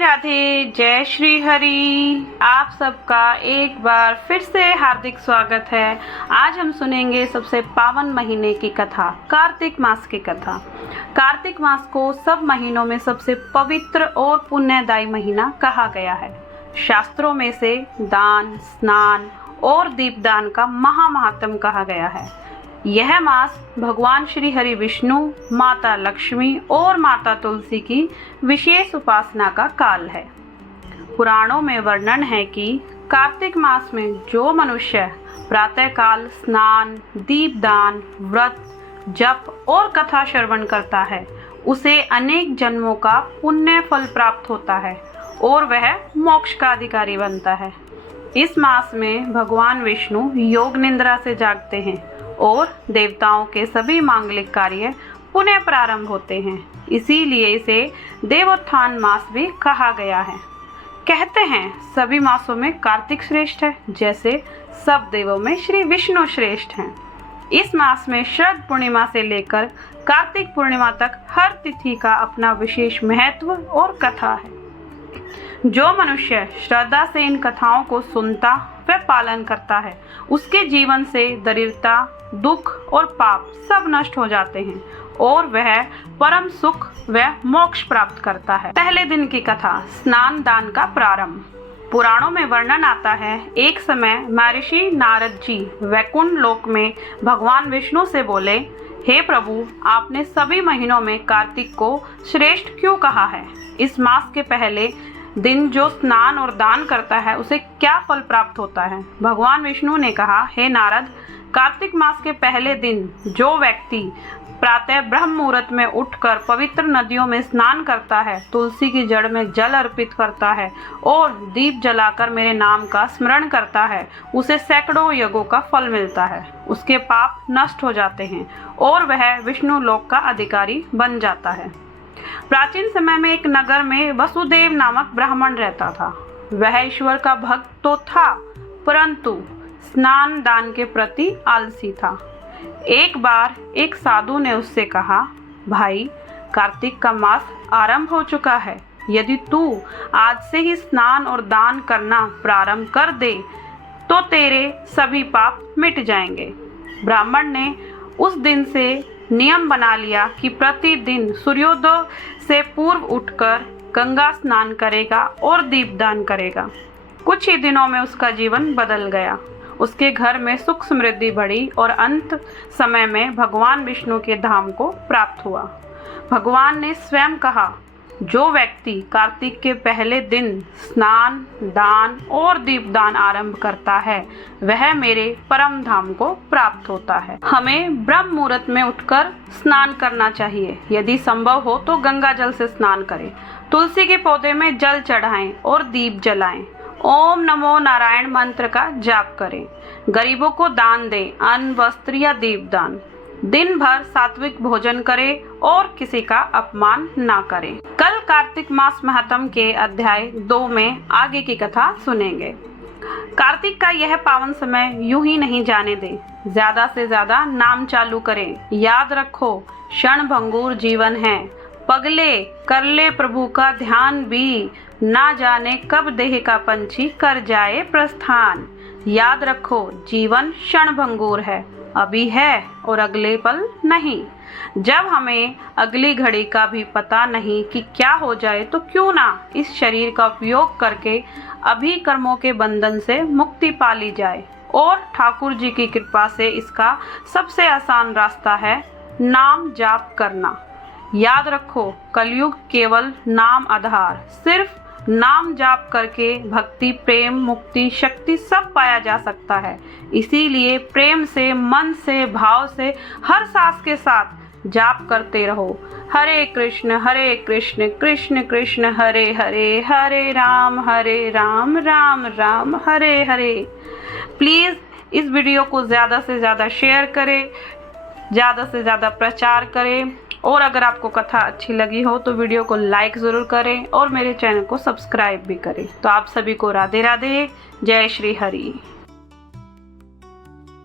राधे, जय श्री हरि। आप सबका एक बार फिर से हार्दिक स्वागत है। आज हम सुनेंगे सबसे पावन महीने की कथा, कार्तिक मास की कथा। कार्तिक मास को सब महीनों में सबसे पवित्र और पुण्यदायी महीना कहा गया है। शास्त्रों में से दान, स्नान और दीपदान का महामहात्म कहा गया है। यह मास भगवान श्री हरि विष्णु, माता लक्ष्मी और माता तुलसी की विशेष उपासना का काल है। पुराणों में वर्णन है कि कार्तिक मास में जो मनुष्य प्रातःकाल स्नान, दीपदान, व्रत, जप और कथा श्रवण करता है, उसे अनेक जन्मों का पुण्य फल प्राप्त होता है और वह मोक्ष का अधिकारी बनता है। इस मास में भगवान विष्णु योग निद्रा से जागते हैं और देवताओं के सभी मांगलिक कार्य पुनः प्रारंभ होते हैं। इसीलिए इसे देवोत्थान मास भी कहा गया है। कहते हैं सभी मासों में कार्तिक श्रेष्ठ है, जैसे सब देवों में श्री विष्णु श्रेष्ठ हैं। इस मास में शरद पूर्णिमा से लेकर कार्तिक पूर्णिमा तक हर तिथि का अपना विशेष महत्व और कथा है। जो मनुष्य श्रद्धा से इन कथाओं को सुनता व पालन करता है, उसके जीवन से दरिद्रता, दुख और पाप सब नष्ट हो जाते हैं और वह परम सुख व मोक्ष प्राप्त करता है। पहले दिन की कथा, स्नान दान का प्रारंभ। पुराणों में वर्णन आता है, एक समय महर्षि नारद जी वैकुंठ लोक में भगवान विष्णु से बोले, हे प्रभु, आपने सभी महीनों में कार्तिक को श्रेष्ठ क्यों कहा है? इस मास के पहले दिन जो स्नान और दान करता है, उसे क्या फल प्राप्त होता है? भगवान विष्णु ने कहा, हे नारद, कार्तिक मास के पहले दिन जो व्यक्ति प्रातः ब्रह्म मुहूर्त में उठकर पवित्र नदियों में स्नान करता है, तुलसी की जड़ में जल अर्पित करता है और दीप जलाकर मेरे नाम का स्मरण करता है, उसे सैकड़ों यज्ञों का फल मिलता है। उसके पाप नष्ट हो जाते हैं और वह विष्णु लोक का अधिकारी बन जाता है। प्राचीन समय में एक नगर में वसुदेव नामक ब्राह्मण रहता था। वह ईश्वर का भक्त तो था, परंतु स्नान दान के प्रति आलसी था। एक बार एक साधु ने उससे कहा, भाई, कार्तिक का मास आरंभ हो चुका है। यदि तू आज से ही स्नान और दान करना प्रारंभ कर दे तो तेरे सभी पाप मिट जाएंगे। ब्राह्मण ने उस दिन से नियम बना लिया कि प्रतिदिन सूर्योदय से पूर्व उठकर गंगा स्नान करेगा और दीपदान करेगा। कुछ ही दिनों में उसका जीवन बदल गया। उसके घर में सुख समृद्धि बढ़ी और अंत समय में भगवान विष्णु के धाम को प्राप्त हुआ। भगवान ने स्वयं कहा, जो व्यक्ति कार्तिक के पहले दिन स्नान, दान और दीपदान आरंभ करता है, वह मेरे परम धाम को प्राप्त होता है। हमें ब्रह्म मुहूर्त में उठकर स्नान करना चाहिए। यदि संभव हो तो गंगा जल से स्नान करें, तुलसी के पौधे में जल चढ़ाएं और दीप जलाएं। ओम नमो नारायण मंत्र का जाप करें। गरीबों को दान दें, अन्न, वस्त्र या दीपदान। दिन भर सात्विक भोजन करें और किसी का अपमान ना करें। कल कार्तिक मास महात्म के अध्याय 2 में आगे की कथा सुनेंगे। कार्तिक का यह पावन समय यूं ही नहीं जाने दें। ज्यादा से ज्यादा नाम चालू करें। याद रखो, क्षण भंगुर जीवन है। पगले कर ले प्रभु का ध्यान भी, ना जाने कब देह का पंछी कर जाए प्रस्थान। याद रखो, जीवन क्षण भंगुर है, अभी है और अगले पल नहीं। जब हमें अगली घड़ी का भी पता नहीं कि क्या हो जाए, तो क्यों ना इस शरीर का उपयोग करके अभी कर्मों के बंधन से मुक्ति पा ली जाए। और ठाकुर जी की कृपा से इसका सबसे आसान रास्ता है नाम जाप करना। याद रखो, कलयुग केवल नाम आधार। सिर्फ नाम जाप करके भक्ति, प्रेम, मुक्ति, शक्ति सब पाया जा सकता है। इसीलिए प्रेम से, मन से, भाव से हर सांस के साथ जाप करते रहो। हरे कृष्ण कृष्ण कृष्ण हरे हरे, हरे राम राम राम हरे हरे। प्लीज़ इस वीडियो को ज़्यादा से ज़्यादा शेयर करें, ज़्यादा से ज़्यादा प्रचार करें और अगर आपको कथा अच्छी लगी हो तो वीडियो को लाइक ज़रूर करें और मेरे चैनल को सब्सक्राइब भी करें। तो आप सभी को राधे राधे, जय श्री हरि।